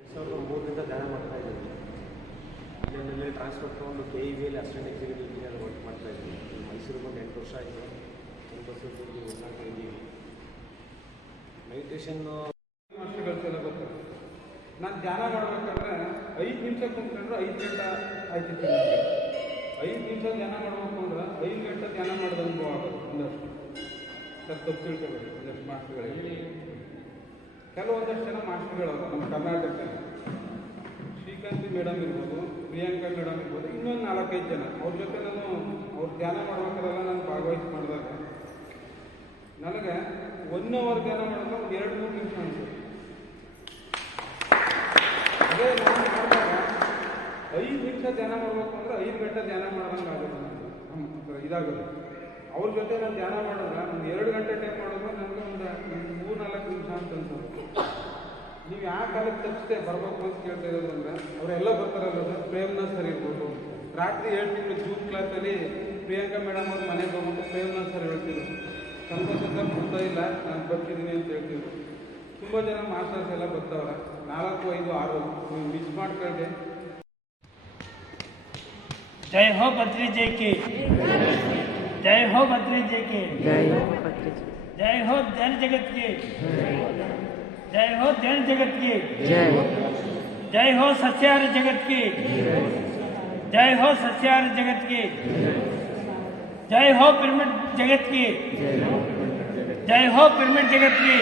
2003ರಿಂದ ಧ್ಯಾನ ಮಾಡ್ತಾ ಇದ್ದೀನಿ. ಇಲ್ಲಿಂದಲೇ ಟ್ರಾನ್ಸ್ಫರ್ ತೊಗೊಂಡು KEB assistant executive engineer work ಮಾಡ್ತಾ ಇದ್ದೀನಿ. ಮೈಸೂರಿಗೆ ಬಂದು 8 ವರ್ಷ ಆಯಿತು. ಕ್ಯಾಂಪಸ್ಸಲ್ಲಿ ಓದ್ತಾ ಇದ್ದೀವಿ. ಮೆಡಿಟೇಷನ್ನು ಮಾಸ್ಟರ್ಗಳೆಲ್ಲ ಬರ್ತಾರೆ. ನಾನು ಧ್ಯಾನ ಮಾಡ್ಬೇಕಂದ್ರೆ 5 ನಿಮಿಷ ಕುಂತ್ಕೊಂಡ್ರೆ 5 ಗಂಟೆ ಆಯ್ತಿತ್ತು ನನಗೆ. 5 ನಿಮಿಷ ಧ್ಯಾನ ಮಾಡಬೇಕು ಅಂದ್ರೆ 5 ಗಂಟೆ ಧ್ಯಾನ ಮಾಡೋದು ಅನುಭವ ಆಗೋದು ಒಂದಷ್ಟು. ಸರ್ ತಪ್ಪು ತಿಳ್ಕೊಬೇಡಿ, ಒಂದಷ್ಟು ಮಾಸ್ಟರ್ಗಳಿಗೆ. ಕೆಲವೊಂದಷ್ಟು ಜನ ಮಾಸ್ಟರ್ಗಳವರು ನಮ್ಮ ಕರ್ನಾಟಕದಲ್ಲಿ ಶ್ರೀಕಾಂತಿ ಮೇಡಮ್ ಇರ್ಬೋದು, ಪ್ರಿಯಾಂಕಾ ಮೇಡಮ್ ಇರ್ಬೋದು, ಇನ್ನೊಂದು 4-5 ಜನ ಅವ್ರ ಜೊತೆ ನಾನು ಅವ್ರು ಧ್ಯಾನ ಮಾಡ್ಬೇಕಾರೆಲ್ಲ ನಾನು ಭಾಗವಹಿಸಿ ಮಾಡಿದಾಗ ನನಗೆ 1 ಅವರ್ ಧ್ಯಾನ ಮಾಡಿದ್ರೆ ಒಂದು 2-3 ನಿಮಿಷ ಅನಿಸುತ್ತೆ. ಅದೇ ನಾನು ಮಾಡಿದಾಗ 5 ನಿಮಿಷ ಧ್ಯಾನ ಮಾಡಬೇಕು ಅಂದರೆ 5 ಗಂಟೆ ಧ್ಯಾನ ಮಾಡೋದಂಗೆ ಆಗೋದು ನನಗೆ ಇದಾಗೋದು. ಅವ್ರ ಜೊತೆ ನಾನು ಧ್ಯಾನ ಮಾಡಿದ್ರೆ ಒಂದು 2 ಗಂಟೆ ಟೈಮ್ ಮಾಡಿದ್ರೆ ನನಗೆ ಒಂದು 3-4 ನಿಮಿಷ ಅಂತ ಅನ್ಸೋದು. ನೀವು ಯಾವ ಕಾಲಕ್ಕೆ ತಪ್ಪಿಸ್ತೇ ಬರಬೇಕು ಅಂತ ಕೇಳ್ತಾ ಇರೋದು ಅಂದರೆ ಅವರೆಲ್ಲ ಬರ್ತಾರಲ್ಲ ಸರ್. ಪ್ರೇಮ್ನಾಥ್ ಸರ್ ಇರ್ಬೋದು. ರಾತ್ರಿ 7 ತಿಂಗಳು ಜೂನ್ ಕ್ಲಾಸಲ್ಲಿ ಪ್ರಿಯಾಂಕಾ ಮೇಡಮ್ ಅವ್ರ ಮನೆಗೆ ಹೋಗ್ಬಿಟ್ಟು ಪ್ರೇಮ್ನಾಥ್ ಸರ್ ಹೇಳ್ತಿದ್ರು, ಸಂತೋಷ ಸರ್ ಬರ್ತಾ ಇಲ್ಲ, ನಾನು ಬರ್ತಿದ್ದೀನಿ ಅಂತ ಹೇಳ್ತಿದ್ರು. ತುಂಬ ಜನ ಮಾಸ್ಟರ್ಸ್ ಎಲ್ಲ ಬರ್ತಾವ್ರೆ. 4, 5, 6 ನೀವು ಮಿಸ್ ಮಾಡ್ಕೊಳ್ಳಿ. जय हो बद्री जय की, जय हो बद्री जय की, जय हो ध्यान जगत की, जय हो ध्यान जगत की, जय हो सस्याहार जगत की, जय हो सस्याहार जगत की, जय हो पिरामिड जगत की, जय हो पिरामिड जगत की।